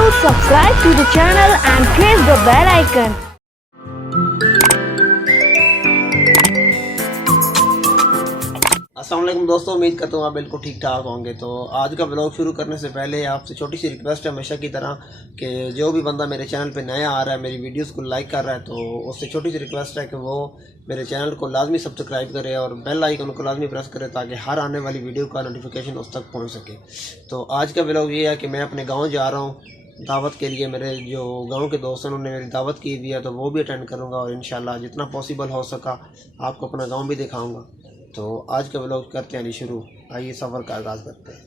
Do subscribe to the channel and press the bell icon. अस्सलाम वालेकुम दोस्तों, उम्मीद करता हूँ आप बिल्कुल ठीक ठाक होंगे। तो आज का ब्लॉग शुरू करने से पहले आपसे छोटी सी रिक्वेस्ट है हमेशा की तरह कि जो भी बंदा मेरे चैनल पे नया आ रहा है, मेरी वीडियोस को लाइक कर रहा है, तो उससे छोटी सी रिक्वेस्ट है कि वो मेरे चैनल को लाजमी सब्सक्राइब करे और बेल आइकन को लाजमी प्रेस करे ताकि हर आने वाली वीडियो का नोटिफिकेशन उस तक पहुँच सके। तो आज का ब्लॉग ये है कि मैं अपने गाँव जा रहा हूँ दावत के लिए। मेरे जो गांव के दोस्त हैं उन्होंने मेरी दावत की हुई है, तो वो भी अटेंड करूंगा और इंशाल्लाह जितना पॉसिबल हो सका आपको अपना गांव भी दिखाऊंगा। तो आज का व्लॉग करते हैं शुरू। आइए सफ़र का आगाज़ करते हैं।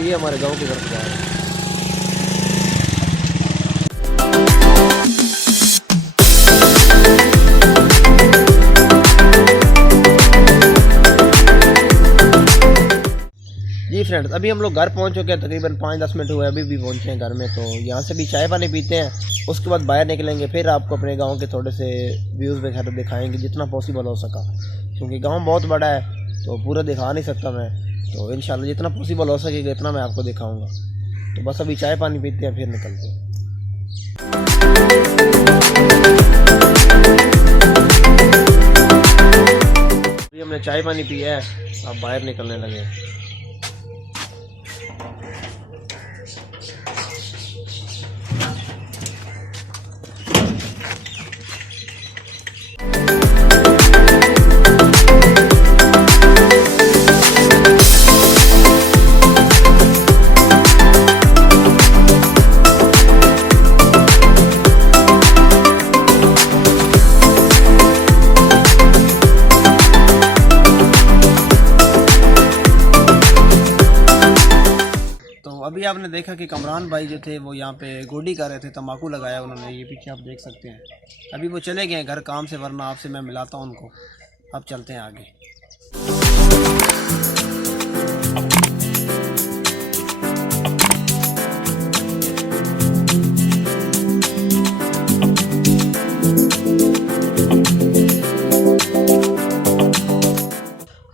ये हमारे गांव की तरफ जा रहा है। जी फ्रेंड्स, अभी हम लोग घर पहुंच चुके हैं, तकरीबन 5-10 मिनट हुए अभी भी पहुंचे हैं घर में। तो यहाँ से भी चाय पानी पीते हैं, उसके बाद बाहर निकलेंगे, फिर आपको अपने गांव के थोड़े से व्यूज़ वगैरह दिखाएंगे जितना पॉसिबल हो सका, क्योंकि गांव बहुत बड़ा है तो पूरा दिखा नहीं सकता मैं। तो इंशाल्लाह जितना पॉसिबल हो सकेगा इतना मैं आपको दिखाऊंगा। तो बस अभी चाय पानी पीते हैं फिर निकलते हैं। अभी हमने चाय पानी पिया है, अब बाहर निकलने लगे। अभी आपने देखा कि कमरान भाई जो थे वो यहाँ पे गोडी कर रहे थे, तम्बाकू लगाया उन्होंने, ये पीछे आप देख सकते हैं। अभी वो चले गए घर काम से, वरना आपसे मैं मिलाता हूँ उनको। अब चलते हैं आगे।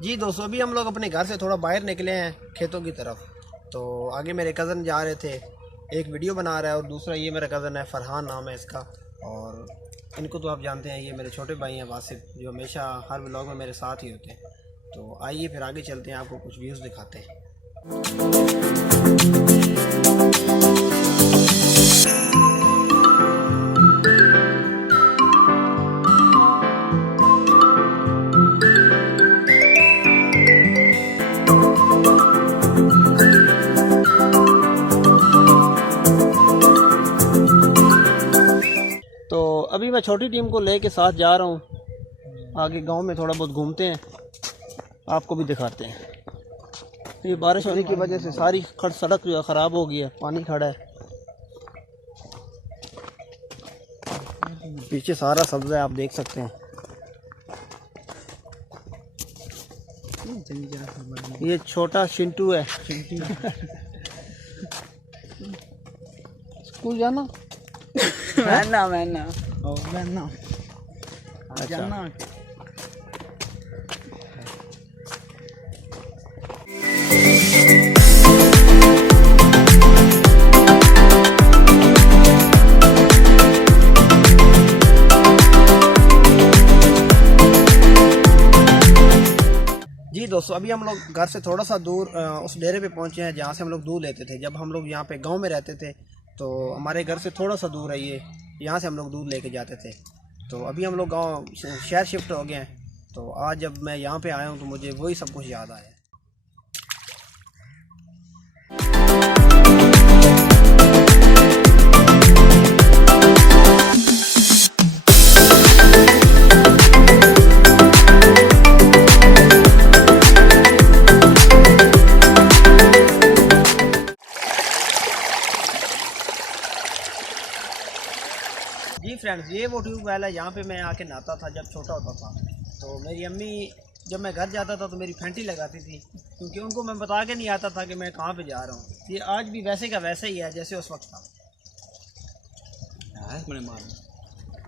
जी दोस्तों, अभी हम लोग अपने घर से थोड़ा बाहर निकले हैं खेतों की तरफ। तो आगे मेरे कज़न जा रहे थे, एक वीडियो बना रहा है, और दूसरा ये मेरा कज़न है, फरहान नाम है इसका, और इनको तो आप जानते हैं, ये मेरे छोटे भाई हैं वासिफ, जो हमेशा हर व्लॉग में मेरे साथ ही होते हैं। तो आइए फिर आगे चलते हैं, आपको कुछ व्यूज़ दिखाते हैं। अभी मैं छोटी टीम को लेके साथ जा रहा हूँ, आगे गांव में थोड़ा बहुत घूमते हैं, आपको भी दिखाते हैं। ये बारिश होने की वजह से सारी सड़क जो है ख़राब हो गई है, पानी खड़ा है, पीछे सारा सब्ज़ा है, आप देख सकते हैं। ये छोटा चिंटू है। स्कूल जाना मैं जाना। जी दोस्तों, अभी हम लोग घर से थोड़ा सा दूर उस डेरे पे पहुंचे हैं जहाँ से हम लोग दूध लेते थे। जब हम लोग यहाँ पे गांव में रहते थे तो हमारे घर से थोड़ा सा दूर है ये, यहाँ से हम लोग दूध लेके जाते थे। तो अभी हम लोग गांव शहर शिफ्ट हो गए हैं, तो आज जब मैं यहाँ पे आया हूँ तो मुझे वही सब कुछ याद आया। फ्रेंड्स, ये वो ट्यूबवेल है, यहाँ पे मैं आके नहाता था जब छोटा होता था। तो मेरी अम्मी जब मैं घर जाता था तो मेरी फैंटी लगाती थी, क्योंकि उनको मैं बता के नहीं आता था कि मैं कहाँ पे जा रहा हूँ। ये आज भी वैसे का वैसे ही है जैसे उस वक्त था।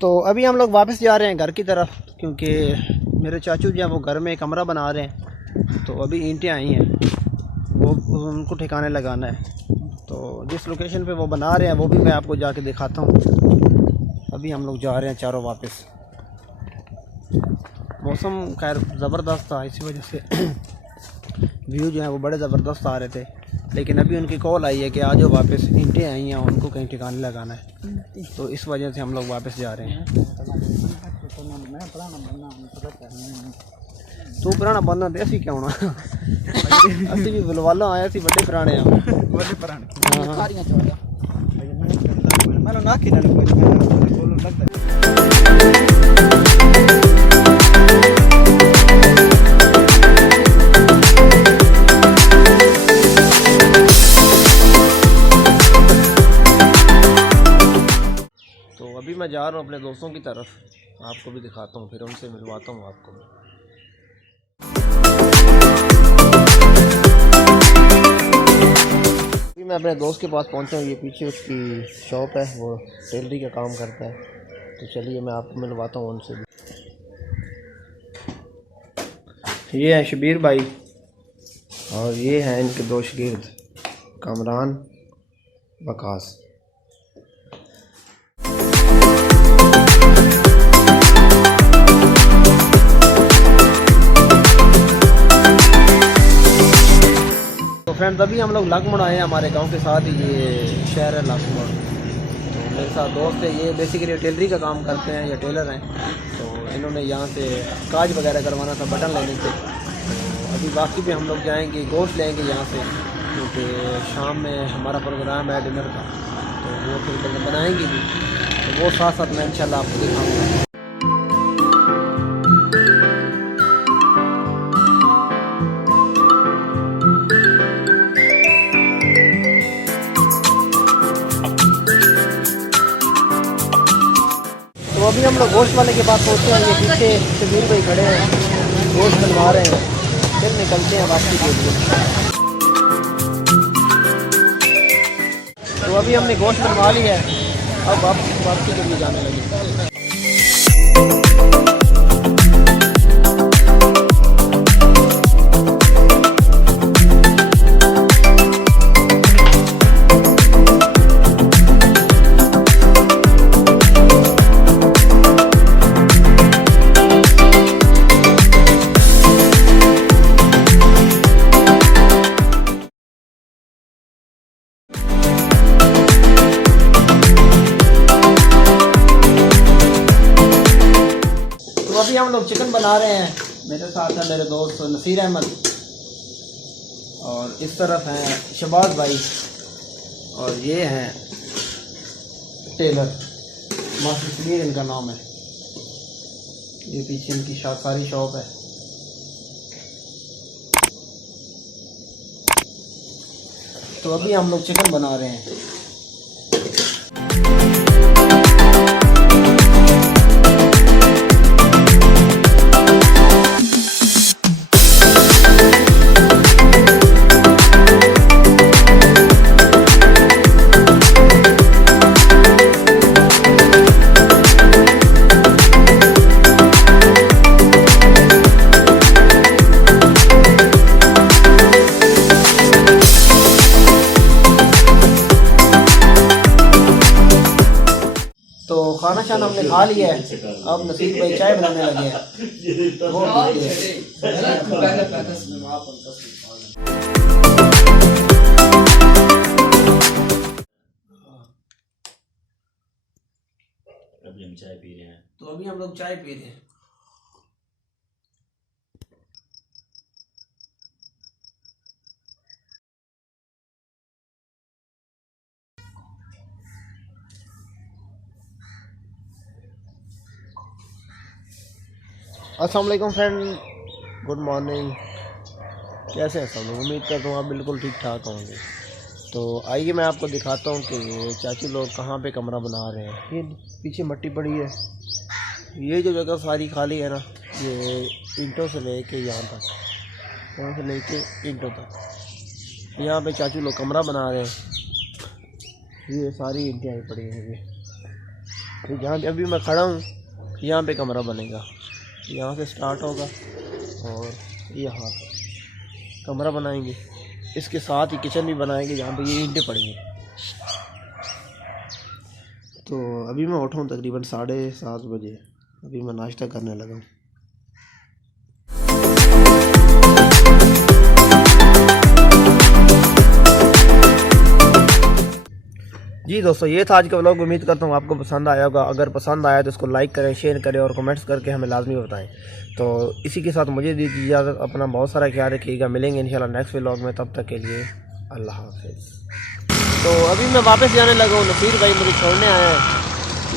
तो अभी हम लोग वापस जा रहे हैं घर की तरफ, क्योंकि मेरे चाचू जो हैं वो घर में कमरा बना रहे हैं। तो अभी ईंटें आई हैं, वो उनको ठिकाने लगाना है। तो जिस लोकेशन पे वो बना रहे हैं वो भी मैं आपको जाके दिखाता हूँ। अभी हम लोग जा रहे हैं चारों वापस। मौसम खैर ज़बरदस्त था, इसी वजह से व्यू जो है वो बड़े ज़बरदस्त आ रहे थे। लेकिन अभी उनकी कॉल आई है कि आज वापस, ईंटें आई हैं, उनको कहीं ठिकाने लगाना है। तो इस वजह से हम लोग वापस जा रहे हैं। तू पुराना बंदा ते असी क्यों ना असी भी बुलवाला आया सी बड़े पुराने हैं। बड़े पुराने सारियां छोड़िया मैं ना कि बोलो लगता है। तो अभी मैं जा रहा हूँ अपने दोस्तों की तरफ, आपको भी दिखाता हूँ, फिर उनसे मिलवाता हूँ आपको। अभी मैं अपने दोस्त के पास पहुँचा हूँ। ये पीछे उसकी शॉप है, वो टेलरी का काम करता है। तो चलिए मैं आपको मिलवाता हूँ उनसे भी। ये है शबीर भाई और ये हैं इनके दो शागिर्द कामरान वकास। फ्रेंड्स, अभी हम लोग लाखमोड़ आए हैं, हमारे गांव के साथ ही ये शहर है लाखमोड़। तो मेरे साथ दोस्त है, ये बेसिकली टेलरी का काम करते हैं, ये टेलर हैं। तो इन्होंने यहाँ से काज वगैरह करवाना था, बटन लेने थे। तो अभी बाकी भी हम लोग जाएंगे, गोश्त लेंगे यहाँ से, क्योंकि शाम में हमारा प्रोग्राम है डिनर का। तो वो फिर बनाएंगे भी, तो वो साथ साथ मैं इंशाल्लाह आपको दिखाऊँगा। तो अभी हम लोग गोश्त वाले के पास पहुँचे हैं। ये पीछे शबीर भाई खड़े हैं, गोश्त बनवा रहे हैं, फिर निकलते हैं वापसी के लिए। तो अभी हमने गोश्त बनवा लिया है, अब वापसी के लिए जाने लगे। तो अभी हम लोग चिकन बना रहे हैं। मेरे साथ है मेरे दोस्त नसीर अहमद और इस तरफ हैं शबाज भाई और ये हैं टेलर, मास्टर सलीम इनका नाम है। ये पीछे इनकी सारी शॉप है। तो अभी हम लोग चिकन बना रहे हैं। तो खाना शाना हमने खा लिया है, अब नसीब भाई चाय बनाने लगे हैं। वो पीते हैं। अभी हम चाय पी रहे हैं। तो अभी हम लोग चाय पी रहे हैं। अस्सलाम वालेकुम फ्रेंड, गुड मॉर्निंग। कैसे हैं सब लोग? उम्मीद करता हूँ आप बिल्कुल ठीक ठाक होंगे। तो आइए मैं आपको दिखाता हूँ कि चाचू लोग कहाँ पे कमरा बना रहे हैं। ये पीछे मट्टी पड़ी है, ये जो जगह सारी खाली है ना, ये ईंटों से लेके यहाँ तक, यहाँ से लेके ईंटों तक, यहाँ पे चाचू लोग कमरा बना रहे हैं। ये सारी ईंटें आई पड़ी हैं। ये जहाँ पे अभी मैं खड़ा हूँ यहाँ पे कमरा बनेगा, यहाँ से स्टार्ट होगा और यहाँ पे कमरा बनाएंगे। इसके साथ ही किचन भी बनाएंगे जहाँ पे ये ईंटें पड़ी हैं। तो अभी मैं उठा हूँ तकरीबन 7:30 बजे, अभी मैं नाश्ता करने लगा हूँ। जी दोस्तों, ये था आज का व्लॉग। उम्मीद करता हूँ आपको पसंद आया होगा। अगर पसंद आया तो इसको लाइक करें, शेयर करें और कमेंट्स करके हमें लाजमी बताएं। तो इसी के साथ मुझे दीजिए इजाज़त। अपना बहुत सारा ख्याल रखिएगा। मिलेंगे इंशाल्लाह नेक्स्ट व्लॉग में, तब तक के लिए अल्लाह हाफिज़। तो अभी मैं वापस जाने लगा हूँ। नसीर भाई मुझे छोड़ने आया है।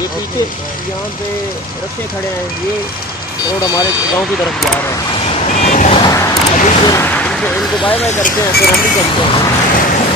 ये पीछे यहाँ पे रस्ते खड़े हैं, ये रोड हमारे गाँव की तरफ जा रहे हैं। अभी इनको बाय बाय करते हैं, फिर हम भी चलते हैं।